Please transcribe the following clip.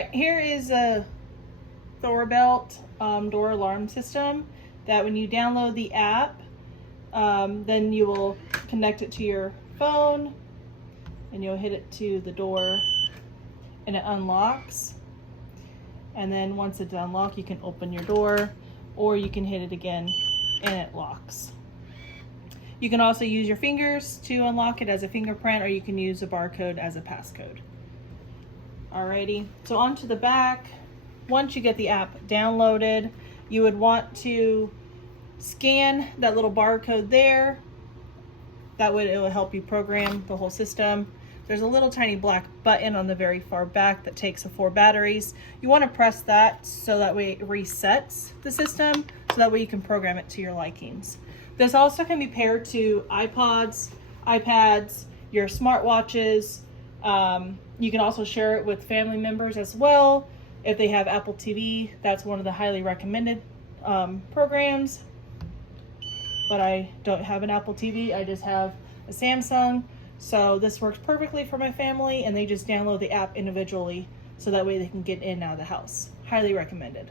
right, here is a Thorbelt door alarm system that when you download the app, then you will connect it to your phone and you'll hit it to the door and it unlocks. And then once it's unlocked, you can open your door or you can hit it again and it locks. You can also use your fingers to unlock it as a fingerprint, or you can use a barcode as a passcode. Alrighty, so onto the back. Once you get the app downloaded, you would want to scan that little barcode there. That way it will help you program the whole system. There's a little tiny black button on the very far back that takes the 4 batteries. You want to press that so that way it resets the system, so that way you can program it to your likings. This also can be paired to iPods, iPads, your smartwatches. You can also share it with family members as well. If they have Apple TV, that's one of the highly recommended programs. But I don't have an Apple TV, I just have a Samsung. So this works perfectly for my family, and they just download the app individually so that way they can get in and out of the house. Highly recommended.